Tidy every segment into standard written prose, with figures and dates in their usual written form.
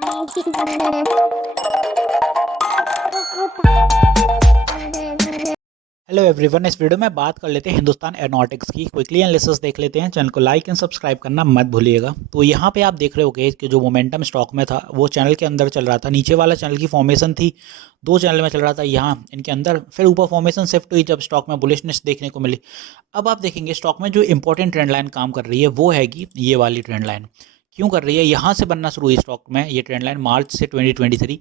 Hello everyone, इस video में बात कर लेते हैं हिंदुस्तान एरोनॉटिक्स की। क्विकली एनालिसिस देख लेते हैं। चैनल को लाइक एंड सब्सक्राइब करना मत भूलिएगा। तो यहाँ पे आप देख रहे होगे कि जो मोमेंटम स्टॉक में था वो चैनल के अंदर चल रहा था। नीचे वाला चैनल की फॉर्मेशन थी, दो चैनल में चल रहा था यहाँ इनके अंदर, फिर ऊपर फॉर्मेशन शिफ्ट हुई जब स्टॉक में बुलिशनेस देखने को मिली। अब आप देखेंगे स्टॉक में जो इंपॉर्टेंट ट्रेंड लाइन काम कर रही है वो हैगी ये वाली ट्रेंड लाइन। क्यों कर रही है? यहाँ से बनना शुरू हुई स्टॉक में ये ट्रेंड लाइन मार्च से 2023।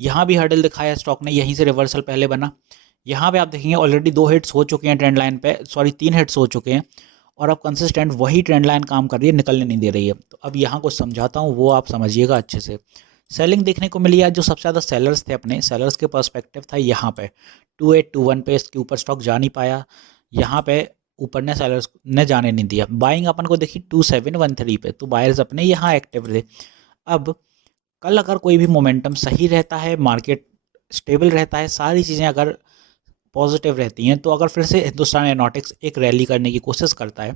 यहाँ भी हर्डल दिखाया स्टॉक ने, यहीं से रिवर्सल पहले बना। यहाँ पे आप देखेंगे ऑलरेडी 2 हिट्स हो चुके हैं ट्रेंड लाइन पे, सॉरी 3 हिट्स हो चुके हैं, और अब कंसिस्टेंट वही ट्रेंड लाइन काम कर रही है, निकलने नहीं दे रही है। तो अब यहाँ कुछ समझाता हूँ, वो आप समझिएगा अच्छे से। सेलिंग देखने को मिली है, जो सबसे ज़्यादा सेलर्स थे अपने सेलर्स के पर्सपेक्टिव था यहाँ पे 2821 पे, इसके ऊपर स्टॉक जा नहीं पाया। यहाँ पे ऊपर ने सेलर्स ने जाने नहीं दिया। बाइंग अपन को देखी 2713 पे, तो बायर्स अपने यहाँ एक्टिव थे। अब कल अगर कोई भी मोमेंटम सही रहता है, मार्केट स्टेबल रहता है, सारी चीज़ें अगर पॉजिटिव रहती हैं, तो अगर फिर से हिंदुस्तान एरोनॉटिक्स एक रैली करने की कोशिश करता है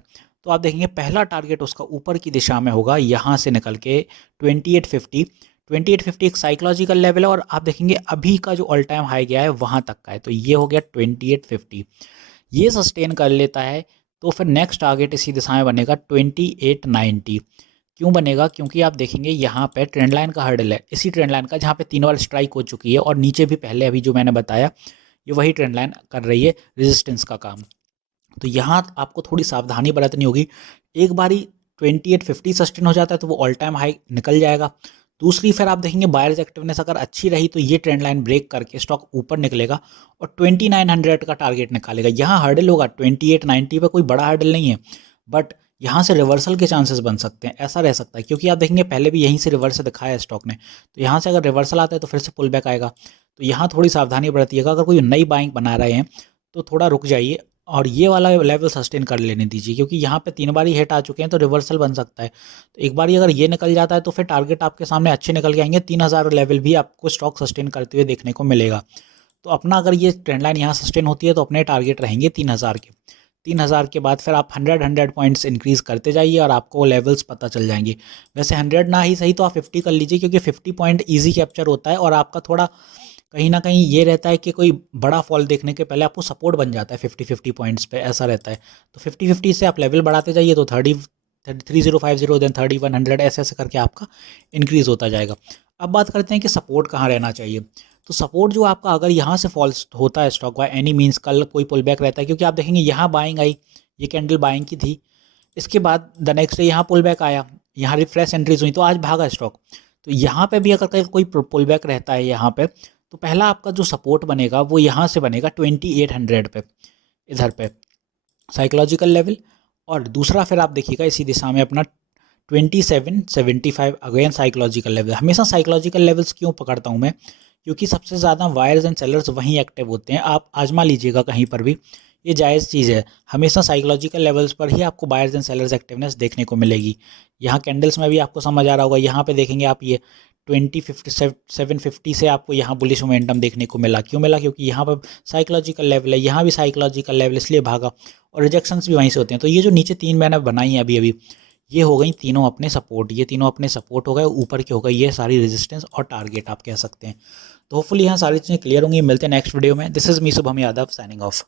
तो आप देखेंगे पहला टारगेट उसका ऊपर की दिशा में होगा, यहाँ से निकल के 2850। 2850 एक साइकोलॉजिकल लेवल है, और आप देखेंगे अभी का जो ऑल टाइम हाई गया है वहाँ तक का है, तो ये हो गया 2850। ये सस्टेन कर लेता है तो फिर नेक्स्ट टारगेट इसी दिशा में बनेगा 2890। क्यों बनेगा? क्योंकि आप देखेंगे यहाँ पे ट्रेंड लाइन का हर्डल है, इसी ट्रेंड लाइन का जहाँ पे 3 बार स्ट्राइक हो चुकी है, और नीचे भी पहले अभी जो मैंने बताया ये वही ट्रेंड लाइन कर रही है रेजिस्टेंस का काम। तो यहाँ आपको थोड़ी सावधानी बरतनी होगी। एक बारी 2850 सस्टेन हो जाता है तो वो ऑल टाइम हाई निकल जाएगा। दूसरी फिर आप देखेंगे बायर्स एक्टिवनेस अगर अच्छी रही तो ये ट्रेंड लाइन ब्रेक करके स्टॉक ऊपर निकलेगा और 2900 का टारगेट निकालेगा। यहाँ हर्डल होगा 2890 पे, कोई बड़ा हर्डल नहीं है, बट यहाँ से रिवर्सल के चांसेस बन सकते हैं, ऐसा रह सकता है, क्योंकि आप देखेंगे पहले भी यहीं से रिवर्सल दिखाया है स्टॉक ने। तो यहाँ से अगर रिवर्सल आता है तो फिर से पुल बैक आएगा। तो यहाँ थोड़ी सावधानी बरतिएगा। अगर कोई नई बाइंग बना रहे हैं तो थोड़ा रुक जाइए और ये वाला लेवल सस्टेन कर लेने दीजिए, क्योंकि यहाँ पे 3 बार ही हिट आ चुके हैं तो रिवर्सल बन सकता है। तो एक बार अगर ये निकल जाता है तो फिर टारगेट आपके सामने अच्छे निकल के आएंगे। 3000 लेवल भी आपको स्टॉक सस्टेन करते हुए देखने को मिलेगा। तो अपना अगर ये ट्रेंड लाइन यहाँ सस्टेन होती है तो अपने टारगेट रहेंगे 3000 के। 3000 के बाद फिर आप 100 पॉइंट्स इंक्रीज़ करते जाइए और आपको लेवल्स पता चल जाएंगे। वैसे 100 ना ही सही तो आप 50 कर लीजिए, क्योंकि 50 पॉइंट ईजी कैप्चर होता है, और आपका थोड़ा कहीं ना कहीं ये रहता है कि कोई बड़ा फॉल देखने के पहले आपको सपोर्ट बन जाता है 50 पॉइंट्स पे, ऐसा रहता है। तो 50 से आप लेवल बढ़ाते जाइए तो 3050 देन 3100 ऐसे ऐसे करके आपका इंक्रीज़ होता जाएगा। अब बात करते हैं कि सपोर्ट कहाँ रहना चाहिए। तो सपोर्ट जो आपका अगर यहाँ से फॉल्स होता है स्टॉक बाय एनी मीन्स, कल कोई पुल बैक रहता है, क्योंकि आप देखेंगे यहाँ बाइंग आई, ये कैंडल बाइंग की थी, इसके बाद द नेक्स्ट डे यहाँ पुल बैक आया, यहाँ रिफ्रेश एंट्रीज हुई तो आज भागा स्टॉक। तो यहाँ पे भी अगर कल कोई पुल बैक रहता है यहाँ पे, तो पहला आपका जो सपोर्ट बनेगा वो यहाँ से बनेगा 2800 पे, इधर पे साइकोलॉजिकल लेवल। और दूसरा फिर आप देखिएगा इसी दिशा में अपना 2775 अगेन साइकोलॉजिकल लेवल। हमेशा साइकोलॉजिकल लेवल्स क्यों पकड़ता हूँ मैं? क्योंकि सबसे ज़्यादा वायर्स एंड सेलर्स वहीं एक्टिव होते हैं। आप आजमा लीजिएगा कहीं पर भी, ये जायज़ चीज़ है। हमेशा साइकोलॉजिकल लेवल्स पर ही आपको बायर्स एंड सेलर्स एक्टिवनेस देखने को मिलेगी। यहाँ कैंडल्स में भी आपको समझ आ रहा होगा, यहाँ पे देखेंगे आप ये 750 से आपको यहाँ बुलिश मोमेंटम देखने को मिला। क्यों मिला? क्योंकि यहाँ पर साइकोलॉजिकल लेवल है, यहाँ भी साइकोलॉजिकल लेवल, इसलिए भागा, और रिजेक्शंस भी वहीं से होते हैं। तो ये जो नीचे 3 मैंने बनाई हैं अभी ये हो गई तीनों अपने सपोर्ट, ये तीनों अपने सपोर्ट हो गए, ऊपर के हो गए ये सारी रेजिस्टेंस और टारगेट आप कह सकते हैं। तो होपफुली यहाँ सारी चीज़ें क्लियर होंगी। मिलते हैं नेक्स्ट वीडियो में। This is me Shubham Yadav signing off.